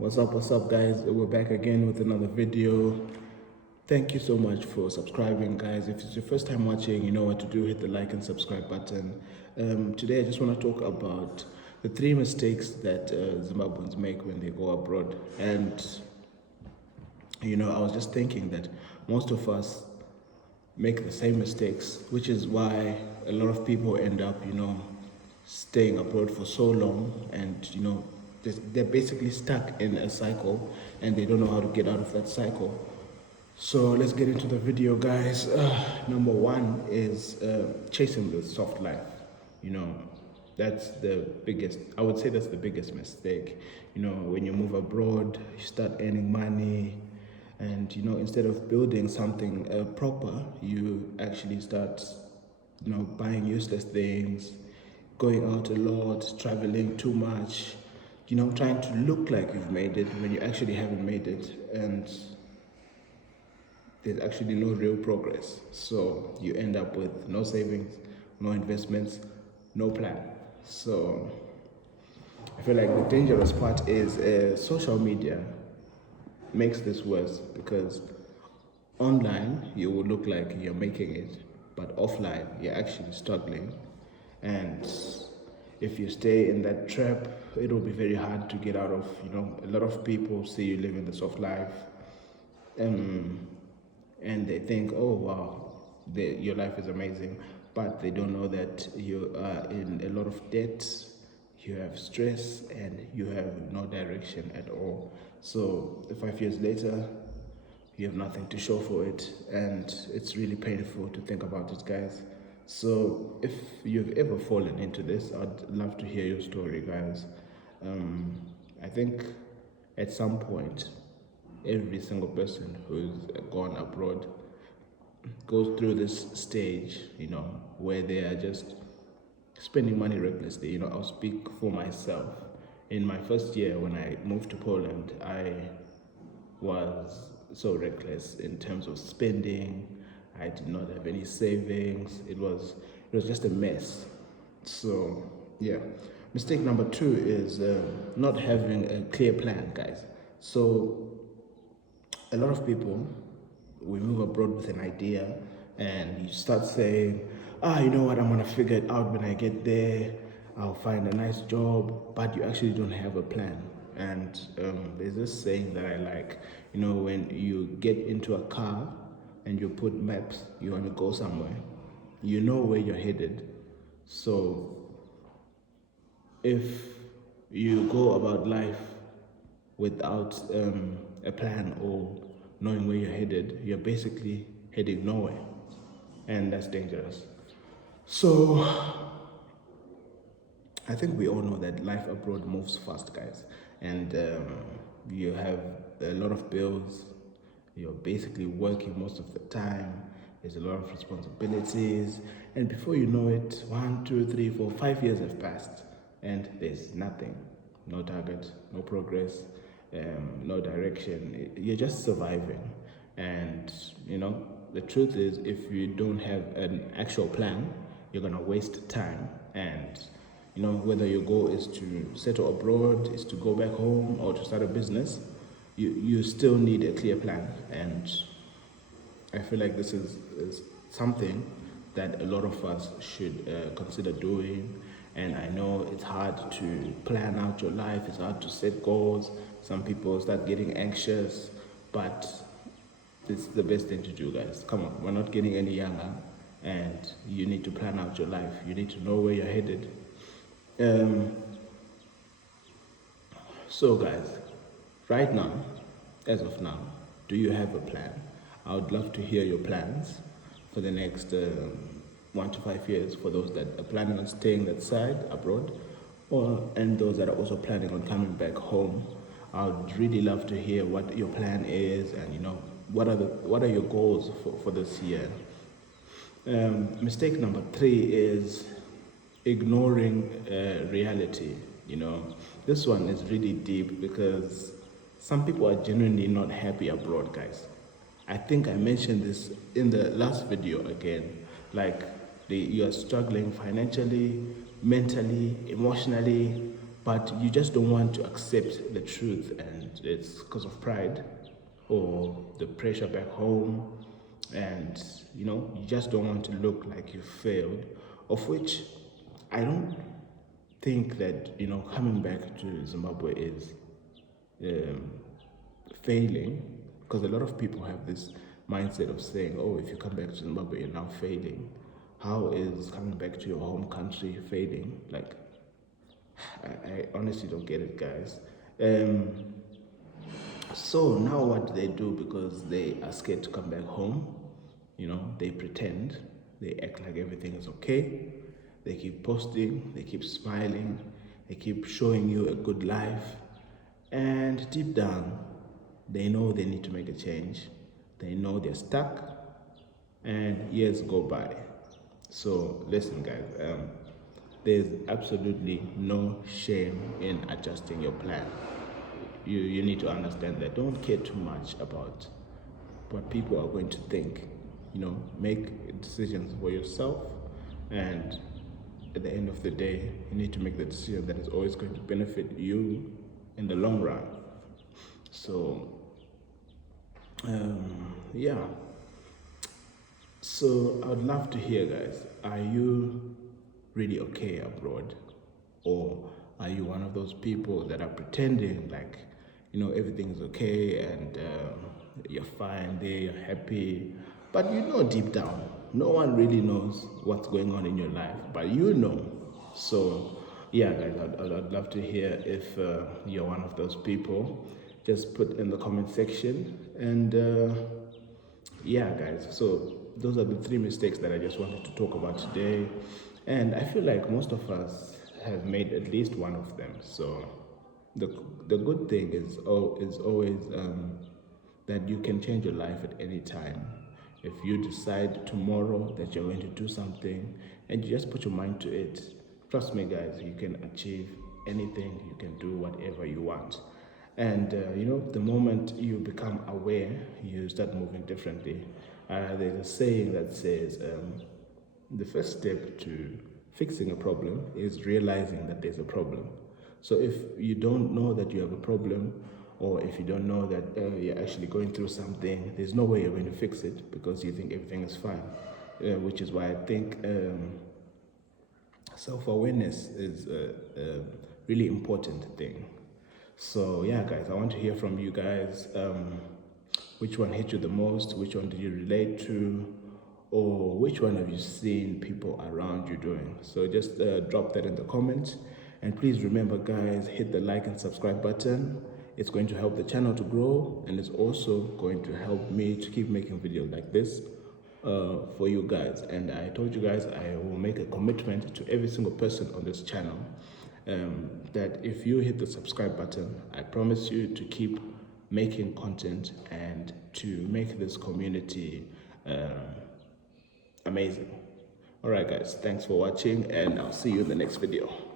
What's up guys? We're back again with another video. Thank you so much for subscribing, guys. If it's your first time watching, you know what to do. Hit the like and subscribe button. Today I just want to talk about the 3 mistakes that Zimbabweans make when they go abroad. And you know, I was just thinking that most of us make the same mistakes, which is why a lot of people end up, you know, staying abroad for so long, and you know, they're basically stuck in a cycle and they don't know how to get out of that cycle. So let's get into the video, guys. Number one is chasing the soft life. You know, that's the biggest, I would say that's the biggest mistake. You know, when you move abroad, you start earning money, and you know, instead of building something proper, you actually start, you know, buying useless things, going out a lot, traveling too much, you know, trying to look like you've made it when you actually haven't made it, and there's actually no real progress. So you end up with no savings, no investments, no plan. So I feel like the dangerous part is social media makes this worse, because online you will look like you're making it, but offline you're actually struggling. And if you stay in that trap, it will be very hard to get out of. You know, a lot of people see you living the soft life, and they think, oh wow, your life is amazing, but they don't know that you are in a lot of debt, you have stress, and you have no direction at all. So 5 years later, you have nothing to show for it, and it's really painful to think about it, guys. So if you've ever fallen into this, I'd love to hear your story, guys. I think at some point, every single person who's gone abroad goes through this stage, you know, where they are just spending money recklessly. You know, I'll speak for myself. In my first year when I moved to Poland, I was so reckless in terms of spending. I did not have any savings. It was just a mess. So yeah, mistake number 2 is not having a clear plan, guys. So a lot of people, we move abroad with an idea, and you start saying, you know what, I'm gonna figure it out when I get there. I'll find a nice job, but you actually don't have a plan. And there's this saying that I like, you know, when you get into a car and you put maps, you want to go somewhere, you know where you're headed. So if you go about life without a plan or knowing where you're headed, you're basically heading nowhere, and that's dangerous. So I think we all know that life abroad moves fast, guys, and you have a lot of bills. You're basically working most of the time. There's a lot of responsibilities, and before you know it, 1, 2, 3, 4, 5 years have passed, and there's nothing, no target, no progress, no direction. You're just surviving. And you know, the truth is, if you don't have an actual plan, you're gonna waste time. And you know, whether your goal is to settle abroad, is to go back home, or to start a business, you still need a clear plan. And I feel like this is something that a lot of us should consider doing. And I know it's hard to plan out your life, it's hard to set goals. Some people start getting anxious, but it's the best thing to do, guys. Come on, we're not getting any younger, and you need to plan out your life. You need to know where you're headed. So guys, right now, as of now, do you have a plan? I would love to hear your plans for the next 1 to 5 years, for those that are planning on staying that side abroad, and those that are also planning on coming back home. I would really love to hear what your plan is, and you know, what are your goals for this year. Mistake number 3 is ignoring reality. You know, this one is really deep, because some people are genuinely not happy abroad, guys. I think I mentioned this in the last video again. Like, you are struggling financially, mentally, emotionally, but you just don't want to accept the truth, and and it's because of pride or the pressure back home, and you just don't want to look like you failed, of which I don't think that coming back to Zimbabwe is um, failing, because a lot of people have this mindset of saying, oh, if you come back to Zimbabwe, you're now failing. How is coming back to your home country failing? Like, I honestly don't get it, guys. So now what do they do? Because they are scared to come back home, they pretend, they act like everything is okay. They keep posting, they keep smiling, they keep showing you a good life. And deep down, they know they need to make a change. They know they're stuck, and years go by. So listen, guys, there's absolutely no shame in adjusting your plan. You need to understand that. Don't care too much about what people are going to think. Make decisions for yourself, and at the end of the day, you need to make the decision that is always going to benefit you in the long run. So yeah, so I would love to hear, guys, are you really okay abroad, or are you one of those people that are pretending like everything is okay, and you're fine there, you're happy, but deep down no one really knows what's going on in your life, but so yeah, guys, I'd love to hear if you're one of those people. Just put in the comment section, and yeah, guys, so those are the 3 mistakes that I just wanted to talk about today, and I feel like most of us have made at least one of them. So the good thing is always that you can change your life at any time. If you decide tomorrow that you're going to do something and you just put your mind to it, trust me, guys, you can achieve anything. You can do whatever you want. And the moment you become aware, you start moving differently. There's a saying that says the first step to fixing a problem is realizing that there's a problem. So if you don't know that you have a problem, or if you don't know that you're actually going through something, there's no way you're going to fix it, because you think everything is fine. Which is why I think self-awareness is a really important thing. So yeah, guys, I want to hear from you guys. Which one hit you the most? Which one did you relate to? Or which one have you seen people around you doing? So just drop that in the comments. And please remember, guys, hit the like and subscribe button. It's going to help the channel to grow, and it's also going to help me to keep making videos like this for you guys. And I told you guys I will make a commitment to every single person on this channel that if you hit the subscribe button, I promise you to keep making content and to make this community amazing. All right, guys, thanks for watching, and I'll see you in the next video.